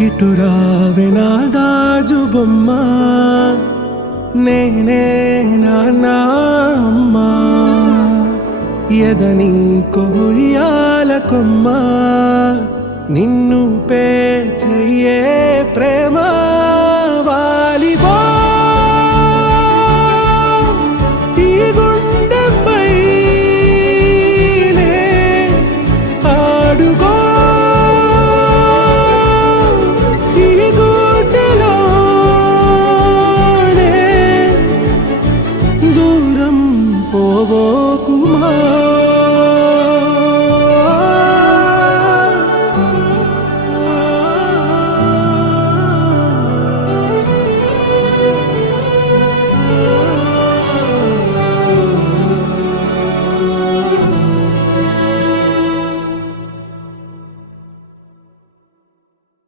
ఇటురావే నా గాజు బొమ్మ నేనే నాన్న అమ్మా ఎదని కొయ్యాల కొమ్మ నిన్ను పే